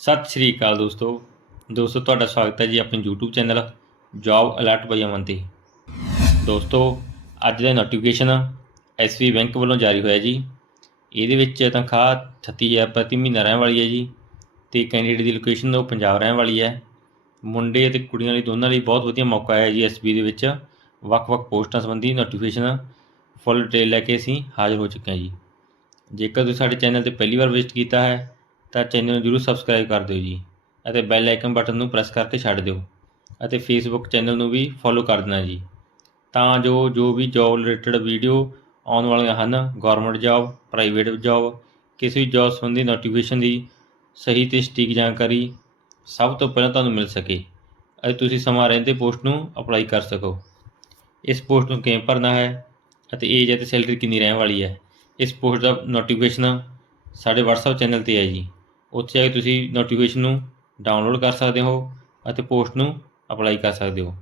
ਸਤਿ ਸ਼੍ਰੀ ਅਕਾਲ ਦੋਸਤੋ। ਦੋਸਤੋ, ਤੁਹਾਡਾ ਸਵਾਗਤ ਹੈ ਜੀ ਆਪਣੇ YouTube channel job alert by Aman ਤੇ। ਦੋਸਤੋ, ਅੱਜ ਦਾ ਨੋਟੀਫਿਕੇਸ਼ਨ ਐਸਵੀ ਬੈਂਕ ਵੱਲੋਂ ਜਾਰੀ ਹੋਇਆ ਜੀ। ਇਹਦੇ ਵਿੱਚ ਤਨਖਾਹ 38000 ਪ੍ਰਤੀ ਮਹੀਨਾ ਰਹਿਣ ਵਾਲੀ ਹੈ ਜੀ ਤੇ ਕੈਂਡੀਡੇਟ ਦੀ ਲੋਕੇਸ਼ਨ ਉਹ ਪੰਜਾਬ ਰਹਿਣ ਵਾਲੀ ਹੈ। ਮੁੰਡੇ ਅਤੇ ਕੁੜੀਆਂ ਲਈ ਦੋਨਾਂ ਲਈ ਬਹੁਤ ਵਧੀਆ ਮੌਕਾ ਹੈ ਜੀ ਐਸਬੀ ਦੇ ਵਿੱਚ। ਵੱਖ-ਵੱਖ ਪੋਸਟਾਂ ਸੰਬੰਧੀ ਨੋਟੀਫਿਕੇਸ਼ਨ ਫੁੱਲ ਡਿਟੇਲ ਲੈ ਕੇ ਅਸੀਂ ਹਾਜ਼ਰ ਹੋ ਚੁੱਕੇ ਹਾਂ ਜੀ। ਜੇਕਰ ਤੁਸੀਂ ਸਾਡੇ ਚੈਨਲ ਤੇ ਪਹਿਲੀ ਵਾਰ ਵਿਜ਼ਿਟ ਕੀਤਾ ਹੈ ਤਾਂ ਚੈਨਲ ਨੂੰ ਜਰੂਰ ਸਬਸਕ੍ਰਾਈਬ ਕਰ ਦਿਓ ਜੀ ਅਤੇ ਬੈਲ ਆਈਕਨ ਬਟਨ ਨੂੰ ਪ੍ਰੈਸ ਕਰਕੇ ਛੱਡ ਦਿਓ ਅਤੇ ਫੇਸਬੁੱਕ ਚੈਨਲ ਨੂੰ ਵੀ ਫੋਲੋ ਕਰ ਦੇਣਾ ਜੀ। ਤਾਂ ਜੋ ਜੋ ਵੀ ਜੌਬ ਰਿਲੇਟਡ ਵੀਡੀਓ ਆਉਣ ਵਾਲੀਆਂ ਹਨ ਗਵਰਨਮੈਂਟ ਜੌਬ ਪ੍ਰਾਈਵੇਟ ਜੌਬ ਕਿਸੇ ਵੀ ਜੌਬ ਸੰਬੰਧੀ ਨੋਟੀਫਿਕੇਸ਼ਨ ਦੀ ਸਹੀ ਤੇ ਸਟੀਕ ਜਾਣਕਾਰੀ ਸਭ ਤੋਂ ਪਹਿਲਾਂ ਤੁਹਾਨੂੰ ਮਿਲ ਸਕੇ ਅਤੇ ਤੁਸੀਂ ਸਮਾਂ ਰਹਿੰਦੇ ਪੋਸਟ ਨੂੰ ਅਪਲਾਈ ਕਰ ਸਕੋ। ਇਸ ਪੋਸਟ ਨੂੰ ਕਿਵੇਂ ਭਰਨਾ ਹੈ ਅਤੇ ਏਜ ਅਤੇ ਸੈਲਰੀ ਕਿੰਨੀ ਰਹਿਣ ਵਾਲੀ ਹੈ, ਇਸ ਪੋਸਟ ਦਾ ਨੋਟੀਫਿਕੇਸ਼ਨ ਸਾਡੇ WhatsApp ਚੈਨਲ ਤੇ ਹੈ ਜੀ। ਉੱਥੇ ਜਾ ਕੇ ਤੁਸੀਂ ਨੋਟੀਫਿਕੇਸ਼ਨ ਨੂੰ ਡਾਊਨਲੋਡ ਕਰ ਸਕਦੇ ਹੋ ਅਤੇ ਪੋਸਟ ਨੂੰ ਅਪਲਾਈ ਕਰ ਸਕਦੇ ਹੋ।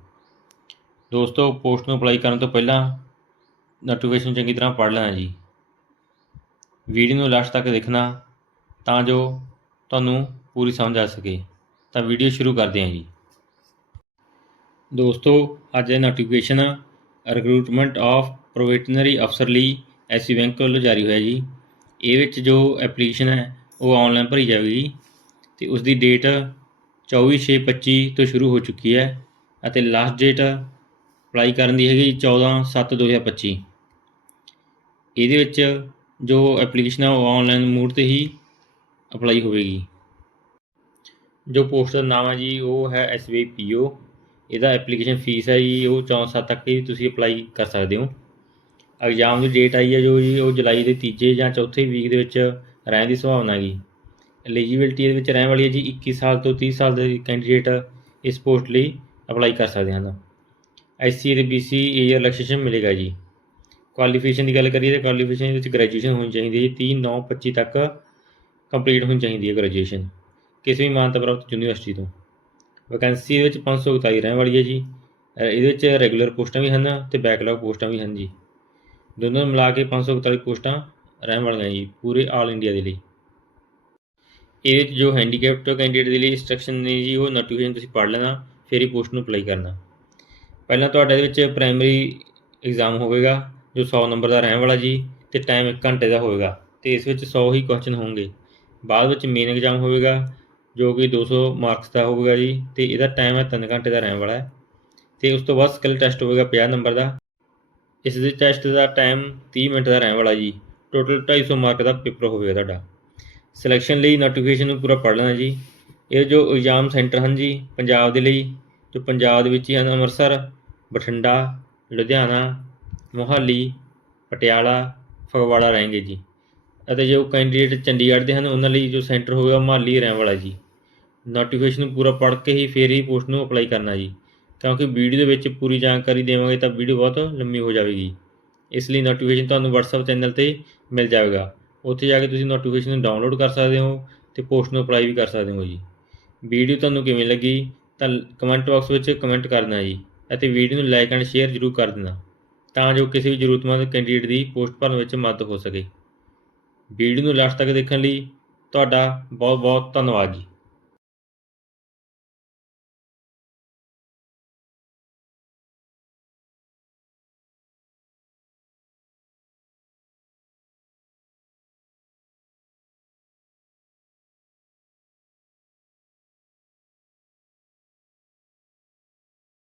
ਦੋਸਤੋ ਪੋਸਟ ਨੂੰ ਅਪਲਾਈ ਕਰਨ ਤੋਂ ਪਹਿਲਾਂ ਨੋਟੀਫਿਕੇਸ਼ਨ ਚੰਗੀ ਤਰ੍ਹਾਂ ਪੜ੍ਹ ਲੈਣਾ ਜੀ। ਵੀਡੀਓ ਨੂੰ ਲਾਸਟ ਤੱਕ ਦੇਖਣਾ ਤਾਂ ਜੋ ਤੁਹਾਨੂੰ ਪੂਰੀ ਸਮਝ ਆ ਸਕੇ। ਤਾਂ ਵੀਡੀਓ ਸ਼ੁਰੂ ਕਰਦੇ ਹਾਂ ਜੀ। ਦੋਸਤੋ, ਅੱਜ ਦਾ ਨੋਟੀਫਿਕੇਸ਼ਨ ਰਿਕਰੂਟਮੈਂਟ ਆਫ ਪ੍ਰੋਵੇਟਨਰੀ ਅਫਸਰ ਲਈ ਐਸੀ ਬੈਂਕ ਵੱਲੋਂ ਜਾਰੀ ਹੋਇਆ ਜੀ। ਇਹ ਵਿੱਚ ਜੋ ਐਪਲੀਕੇਸ਼ਨ ਹੈ ਉਹ ਆਨਲਾਈਨ ਭਰੀ ਜਾਵੇਗੀ ਤੇ ਉਸ ਦੀ ਡੇਟ 24/6/25 ਤੋਂ ਸ਼ੁਰੂ ਹੋ ਚੁੱਕੀ ਹੈ ਅਤੇ ਲਾਸਟ ਡੇਟ ਅਪਲਾਈ ਕਰਨ ਦੀ ਹੈਗੀ 14/7/2025 ਇਹਦੇ ਵਿੱਚ ਜੋ ਐਪਲੀਕੇਸ਼ਨ ਹੈ ਉਹ ਆਨਲਾਈਨ ਮੋਡ ਤੇ ਹੀ ਅਪਲਾਈ ਹੋਵੇਗੀ। ਜੋ ਪੋਸਟ ਦਾ ਨਾਮ ਹੈ ਜੀ, ਉਹ ਹੈ ਐਸਬੀਆਈ ਪੀਓ ਇਹਦਾ ਐਪਲੀਕੇਸ਼ਨ ਫੀਸ ਹੈ ਜੀ, ਉਹ 64 ਤੱਕ ਹੀ ਤੁਸੀਂ ਅਪਲਾਈ ਕਰ ਸਕਦੇ ਹੋ। ਐਗਜ਼ਾਮ ਦੀ ਡੇਟ ਆਈ ਹੈ ਜੋ ਜੀ, ਉਹ ਜੁਲਾਈ ਦੇ ਤੀਜੇ ਜਾਂ ਚੌਥੇ ਵੀਕ ਦੇ ਵਿੱਚ ਰਹਿਣ ਦੀ ਸੰਭਾਵਨਾ ਹੈਗੀ। ਐਲੀਜੀਬਿਲਟੀ ਇਹਦੇ ਵਿੱਚ ਰਹਿਣ ਵਾਲੀ ਹੈ ਜੀ 21 ਸਾਲ ਤੋਂ 30 ਸਾਲ ਦੇ ਕੈਂਡੀਡੇਟ ਇਸ ਪੋਸਟ ਲਈ ਅਪਲਾਈ ਕਰ ਸਕਦੇ ਹਨ। ਐਸਸੀ ਅਤੇ ਬੀਸੀ ਏਜ ਰਿਲੈਕਸੇਸ਼ਨ ਮਿਲੇਗਾ ਜੀ। ਕੁਆਲੀਫਿਕੇਸ਼ਨ ਦੀ ਗੱਲ ਕਰੀਏ ਤਾਂ ਕੁਆਲੀਫਿਕੇਸ਼ਨ ਦੇ ਵਿੱਚ ਗ੍ਰੈਜੂਏਸ਼ਨ ਹੋਣੀ ਚਾਹੀਦੀ ਹੈ 30 9 25 ਤੱਕ ਕੰਪਲੀਟ ਹੋਣੀ ਚਾਹੀਦੀ ਹੈ ਗ੍ਰੈਜੂਏਸ਼ਨ ਕਿਸੇ ਵੀ ਮਾਨਤਾ ਪ੍ਰਾਪਤ ਯੂਨੀਵਰਸਿਟੀ ਤੋਂ। ਵੈਕੈਂਸੀ ਦੇ ਵਿੱਚ 541 ਰਹਿਣ ਵਾਲੀ ਹੈ ਜੀ। ਇਹਦੇ ਵਿੱਚ ਰੈਗੂਲਰ ਪੋਸਟਾਂ ਵੀ ਹਨ ਤੇ ਬੈਕਲੌਗ ਪੋਸਟਾਂ ਵੀ ਹਨ ਜੀ। ਦੋਨੋਂ ਨੂੰ ਮਿਲਾ ਕੇ 541 ਪੋਸਟਾਂ ਰਹਿਣ ਵਾਲੀਆਂ ਜੀ, ਪੂਰੇ ਆਲ ਇੰਡੀਆ ਦੇ ਲਈ। ਇਹਦੇ ਵਿੱਚ ਜੋ ਹੈਂਡੀਕੈਪਟ ਕੈਂਡੀਡੇਟ ਦੇ ਲਈ ਇੰਸਟਰਕਸ਼ਨ ਨੇ ਜੀ, ਉਹ ਨੋਟੀਫਿਕੇਸ਼ਨ ਤੁਸੀਂ ਪੜ੍ਹ ਲੈਣਾ, ਫਿਰ ਹੀ ਪੋਸਟ ਨੂੰ ਅਪਲਾਈ ਕਰਨਾ। ਪਹਿਲਾਂ ਤੁਹਾਡੇ ਦੇ ਵਿੱਚ ਪ੍ਰਾਇਮਰੀ ਐਗਜ਼ਾਮ ਹੋਵੇਗਾ, ਜੋ 100 ਨੰਬਰ ਦਾ ਰਹਿਣ ਵਾਲਾ ਜੀ, ਤੇ ਟਾਈਮ 1 ਘੰਟੇ ਦਾ ਹੋਵੇਗਾ, ਤੇ ਇਸ ਵਿੱਚ 100 ਹੀ ਕੁਐਸਚਨ ਹੋਣਗੇ। ਬਾਅਦ ਵਿੱਚ ਮੇਨ ਐਗਜ਼ਾਮ ਹੋਵੇਗਾ, ਜੋ ਕਿ 200 ਮਾਰਕਸ ਦਾ ਹੋਵੇਗਾ ਜੀ, ਤੇ ਇਹਦਾ ਟਾਈਮ ਹੈ 3 ਘੰਟੇ ਦਾ ਰਹਿਣ ਵਾਲਾ ਹੈ। ਤੇ ਉਸ ਤੋਂ ਬਾਅਦ ਸਕਿੱਲ ਟੈਸਟ ਹੋਵੇਗਾ 50 ਨੰਬਰ ਦਾ। ਇਸ ਦੇ ਟੈਸਟ ਦਾ ਟਾਈਮ 30 ਮਿੰਟ ਦਾ ਰਹਿਣ ਵਾਲਾ ਜੀ। ਟੋਟਲ 250 ਮਾਰਕ ਦਾ ਪੇਪਰ ਹੋਵੇਗਾ ਤੁਹਾਡਾ। ਸਿਲੈਕਸ਼ਨ ਲਈ ਨੋਟੀਫਿਕੇਸ਼ਨ ਨੂੰ ਪੂਰਾ ਪੜ੍ਹ ਲੈਣਾ ਜੀ। ਇਹ ਜੋ ਐਗਜ਼ਾਮ ਸੈਂਟਰ ਹਨ ਜੀ, ਪੰਜਾਬ ਦੇ ਲਈ, ਜੋ ਪੰਜਾਬ ਦੇ ਵਿੱਚ ਹੀ ਹਨ, ਅੰਮ੍ਰਿਤਸਰ, ਬਠਿੰਡਾ, ਲੁਧਿਆਣਾ, ਮੋਹਾਲੀ, ਪਟਿਆਲਾ, ਫਗਵਾੜਾ ਰਹਿਣਗੇ ਜੀ। ਅਤੇ ਜੋ ਕੈਂਡੀਡੇਟ ਚੰਡੀਗੜ੍ਹ ਦੇ ਹਨ, ਉਹਨਾਂ ਲਈ ਜੋ ਸੈਂਟਰ ਹੋਵੇਗਾ ਮੋਹਾਲੀ ਰਹਿਣ ਵਾਲਾ ਜੀ। ਨੋਟੀਫਿਕੇਸ਼ਨ ਨੂੰ ਪੂਰਾ ਪੜ੍ਹ ਕੇ ਹੀ ਫੇਰ ਹੀ ਪੋਸਟ ਨੂੰ ਅਪਲਾਈ ਕਰਨਾ ਜੀ। ਕਿਉਂਕਿ ਵੀਡੀਓ ਦੇ ਵਿੱਚ ਪੂਰੀ ਜਾਣਕਾਰੀ ਦੇਵਾਂਗੇ ਤਾਂ ਵੀਡੀਓ ਬਹੁਤ ਲੰਮੀ ਹੋ ਜਾਵੇਗੀ। ਇਸ ਲਈ ਨੋਟੀਫਿਕੇਸ਼ਨ ਤੁਹਾਨੂੰ WhatsApp ਚੈਨਲ ਤੇ ਮਿਲ ਜਾਵੇਗਾ। ਉੱਥੇ ਜਾ ਕੇ ਤੁਸੀਂ ਨੋਟੀਫਿਕੇਸ਼ਨ ਨੂੰ ਡਾਊਨਲੋਡ ਕਰ ਸਕਦੇ ਹੋ ਤੇ ਪੋਸਟ ਨੂੰ ਅਪਲਾਈ ਵੀ ਕਰ ਸਕਦੇ ਹੋ ਜੀ। ਵੀਡੀਓ ਤੁਹਾਨੂੰ ਕਿਵੇਂ ਲੱਗੀ ਤਾਂ ਕਮੈਂਟ ਬਾਕਸ ਵਿੱਚ ਕਮੈਂਟ ਕਰਨਾ ਜੀ ਅਤੇ ਵੀਡੀਓ ਨੂੰ ਲਾਈਕ ਐਂਡ ਸ਼ੇਅਰ ਜ਼ਰੂਰ ਕਰ ਦੇਣਾ ਤਾਂ ਜੋ ਕਿਸੇ ਵੀ ਜ਼ਰੂਰਤਮੰਦ ਕੈਂਡੀਡੇਟ ਦੀ ਪੋਸਟ ਭਰਨ ਵਿੱਚ ਮਦਦ ਹੋ ਸਕੇ। ਵੀਡੀਓ ਨੂੰ ਲਾਸਟ ਤੱਕ ਦੇਖਣ ਲਈ ਤੁਹਾਡਾ ਬਹੁਤ ਬਹੁਤ ਧੰਨਵਾਦ ਜੀ।